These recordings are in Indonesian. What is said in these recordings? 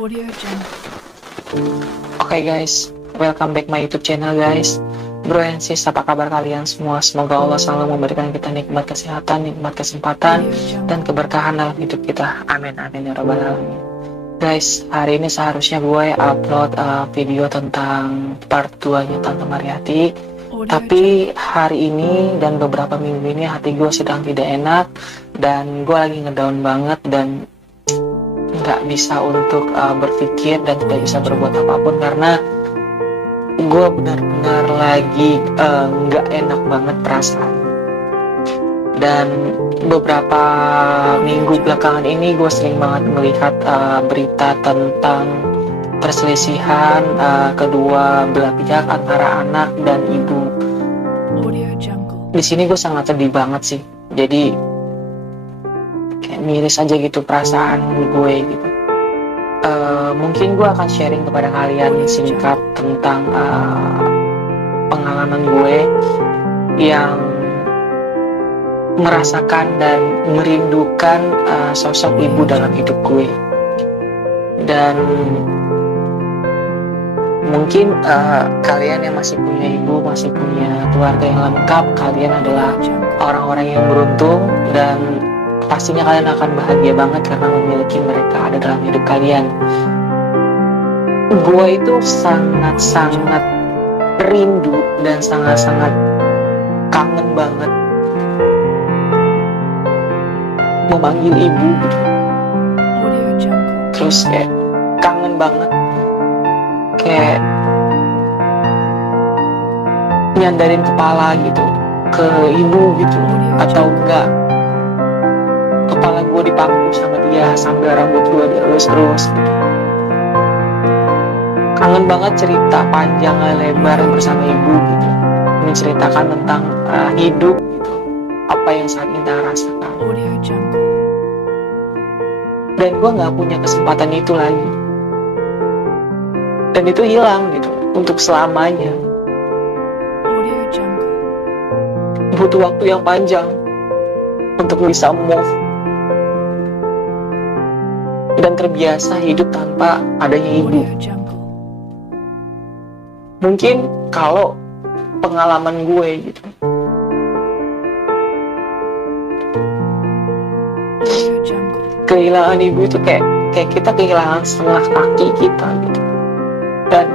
Audio Jungle. Oke guys, welcome back my YouTube channel guys. Bro and sis, apa kabar kalian semua? Semoga Allah selalu memberikan kita nikmat kesehatan, nikmat kesempatan, dan keberkahan dalam hidup kita. Amin, amin ya rabbal alamin. Guys, hari ini seharusnya gue upload video tentang part 2 nya Tante Mariati. Tapi hari ini dan beberapa minggu ini hati gue sedang tidak enak, dan gue lagi ngedown banget dan nggak bisa untuk berpikir dan tidak bisa berbuat apapun karena gue benar-benar lagi nggak enak banget perasaan. Dan beberapa minggu belakangan ini gue sering banget melihat berita tentang perselisihan kedua belah pihak antara anak dan ibu. Di sini gue sangat sedih banget sih. Jadi kayak miris aja gitu perasaan gue gitu. Mungkin gue akan sharing kepada kalian singkat tentang pengalaman gue yang merasakan dan merindukan sosok ibu dalam hidup gue. Dan mungkin kalian yang masih punya ibu, masih punya keluarga yang lengkap, kalian adalah orang-orang yang beruntung dan pastinya kalian akan bahagia banget karena memiliki mereka ada dalam hidup kalian. Gue itu sangat-sangat rindu dan sangat-sangat kangen banget memanggil ibu gitu. Terus kayak kangen banget kayak nyandarin kepala gitu ke ibu gitu, atau enggak kepala gue dipangku sama dia sambil rambut gue dielus terus gitu. Kangen banget cerita panjang lebar bersama ibu gitu, menceritakan tentang hidup gitu, apa yang saat kita rasakan. Dan gue nggak punya kesempatan itu lagi, dan itu hilang gitu untuk selamanya. Butuh waktu yang panjang untuk bisa move dan terbiasa hidup tanpa adanya ibu. Mungkin kalau pengalaman gue gitu, kehilangan ibu itu kayak kita kehilangan setengah kaki kita gitu. Dan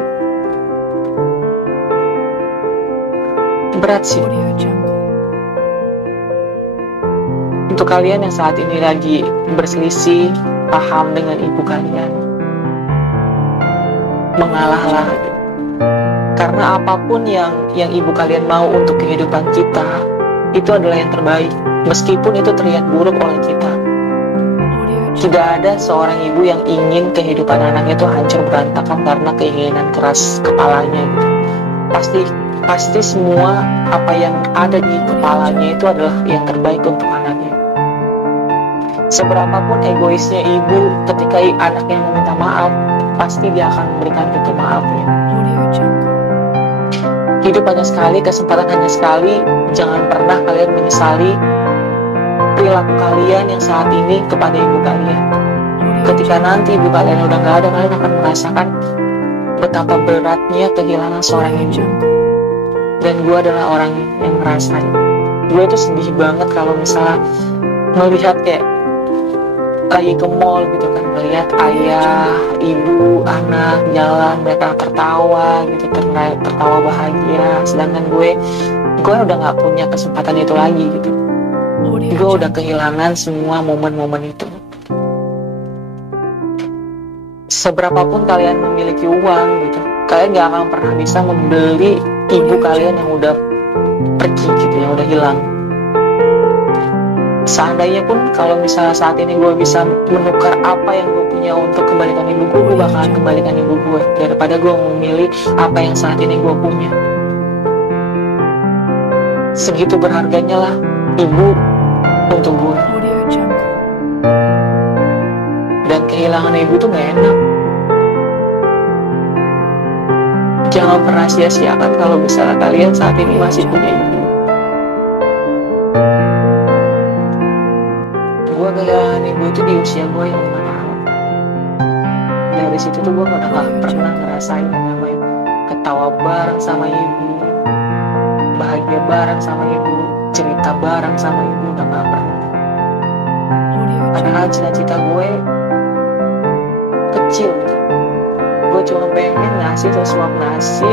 berat sih. Untuk kalian yang saat ini lagi berselisih paham dengan ibu kalian, mengalahlah gitu. Karena apapun yang ibu kalian mau untuk kehidupan kita, itu adalah yang terbaik, meskipun itu terlihat buruk oleh kita. Tidak ada seorang ibu yang ingin kehidupan anaknya itu hancur berantakan karena keinginan keras kepalanya gitu. Pasti semua apa yang ada di kepalanya itu adalah yang terbaik untuk anaknya. Seberapapun egoisnya ibu, ketika anaknya meminta maaf, pasti dia akan memberikan itu maafnya. Hidup hanya sekali, kesempatan hanya sekali. Jangan pernah kalian menyesali perilaku kalian yang saat ini kepada ibu kalian. Ketika nanti ibu kalian udah gak ada, kalian akan merasakan betapa beratnya kehilangan seorang ibu. Dan gue adalah orang yang ngerasain. Gue tuh sedih banget kalau misalnya melihat kayak lagi ke mall gitu kan, melihat ayah, ibu, anak jalan, mereka tertawa gitu, tertawa bahagia. Sedangkan gue udah gak punya kesempatan itu lagi gitu. Gue udah kehilangan semua momen-momen itu. Seberapapun kalian memiliki uang gitu, kalian gak akan pernah bisa membeli ibu kalian yang udah pergi gitu, yang udah hilang. Seandainya pun kalau misalnya saat ini gue bisa menukar apa yang gue punya untuk kembalikan ibu gue bakalan kembalikan ibu gue daripada gue memilih apa yang saat ini gue punya. Segitu berharganya lah ibu untuk gue. Dan kehilangan ibu tuh gak enak. Jangan pernah sia-siakan kalau misalnya kalian saat ini masih punya ibu. Gue kehilangan ibu itu di usia gue yang 5 tahun. Dari dari situ tuh gue udah gak pernah ngerasain yang namanya ketawa bareng sama ibu, bahagia bareng sama ibu, cerita bareng sama ibu, udah gak pernah. Padahal cita-cita gue kecil gitu. Gue cuma pengen ngasih sesuap nasi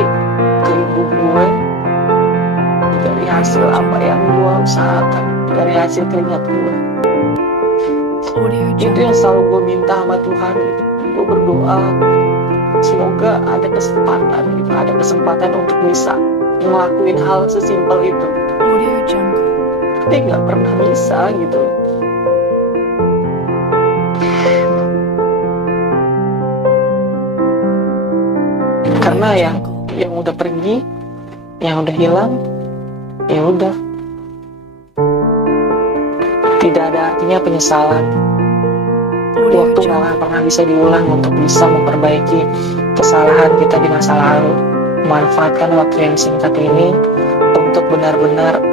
ke ibu gue dari hasil apa yang gue usahakan, dari hasil keringat gue. Itu yang selalu gue minta sama Tuhan gitu. Gue berdoa semoga ada kesempatan gitu, ada kesempatan untuk bisa ngelakuin hal sesimpel itu. Tapi nggak pernah bisa gitu. Karena yang udah pergi, yang udah hilang, ya udah. Tidak ada artinya penyesalan. Waktu gak akan pernah bisa diulang untuk bisa memperbaiki kesalahan kita di masa lalu. Manfaatkan waktu yang singkat ini untuk benar-benar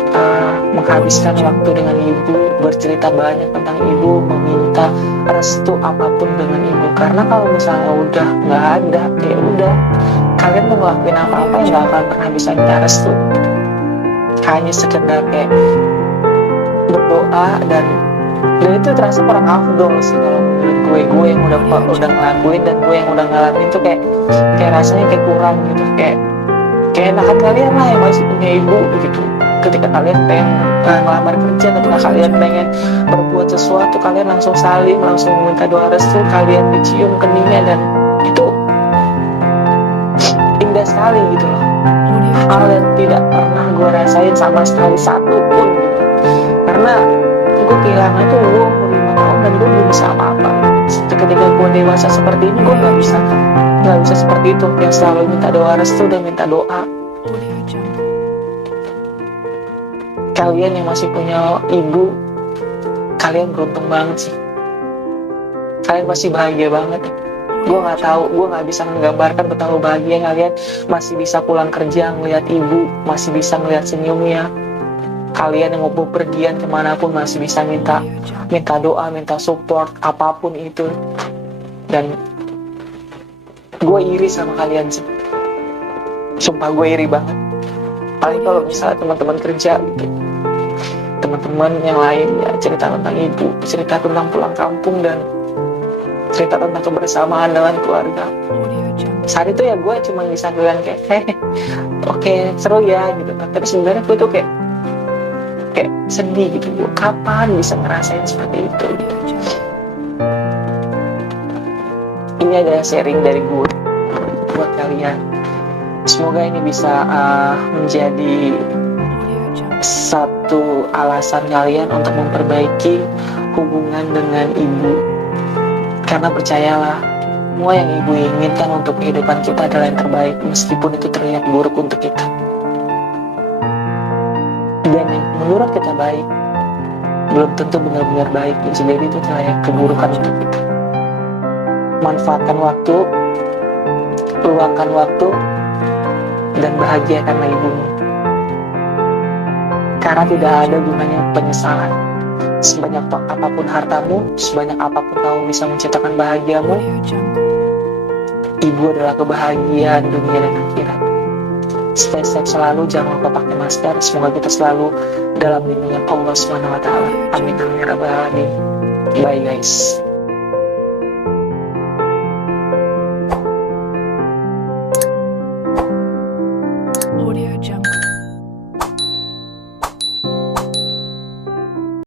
menghabiskan waktu dengan ibu, bercerita banyak tentang ibu, meminta restu apapun dengan ibu. Karena kalau misalnya udah nggak ada, ya udah, kalian mau ngelakuin apa-apa yang nggak akan pernah bisa minta restu. Hanya sekedar kayak berdoa dan itu terasa kurang afdol sih kalau menurut gue yang udah ngelakuin dan gue yang udah ngalamin tuh kayak rasanya kayak kurang gitu, kayak enakan kalian lah yang masih punya ibu gitu. Ketika kalian pengen ngelamar kerja, ketika kalian pengen berbuat sesuatu, kalian langsung salim, langsung minta doa restu, kalian dicium keningnya, dan itu indah sekali gitu loh. Hal yang tidak pernah gue rasain sama sekali satupun gitu. Karena gue kehilangan tuh gue umur 5 tahun dan gue belum bisa apa-apa. Ketika gue dewasa seperti ini, gue nggak bisa seperti itu, yang selalu minta doa restu dan minta doa. Kalian yang masih punya ibu, kalian beruntung banget sih. Kalian masih bahagia banget. Gue nggak tahu, gue nggak bisa menggambarkan betapa bahagia kalian masih bisa pulang kerja ngeliat ibu, masih bisa ngeliat senyumnya. Kalian yang mau bepergian kemanapun masih bisa minta doa, minta support, apapun itu. Dan gue iri sama kalian sih. Sumpah gue iri banget. Paling kalau misalnya teman-teman kerja gitu, teman-teman yang lain ya cerita tentang ibu, cerita tentang pulang kampung, dan cerita tentang kebersamaan dengan keluarga. Saat itu ya gue cuma bisa bilang kayak oke, seru ya gitu. Tapi sebenarnya gue tuh kayak sedih gitu. Gue kapan bisa ngerasain seperti itu? Ini adalah sharing dari gue buat kalian. Semoga ini bisa menjadi satu alasan kalian untuk memperbaiki hubungan dengan ibu. Karena percayalah, semua yang ibu inginkan untuk kehidupan kita adalah yang terbaik, meskipun itu terlihat buruk untuk kita. Dan yang menurut kita baik, belum tentu benar-benar baik. Bisa jadi itu terlihat keburukan untuk kita. Manfaatkan waktu, luangkan waktu, dan bahagiakanlah ibumu. Karena tidak ada gunanya penyesalan. Sebanyak apapun hartamu, sebanyak apapun kamu bisa menciptakan bahagiamu, ibu adalah kebahagiaan dunia dan akhirat. Stay safe selalu, jangan lupa pakai masker. Semoga kita selalu dalam lindungan Allah SWT. Amin amin ya rabbal alamin. Bye guys. Audio Jungle.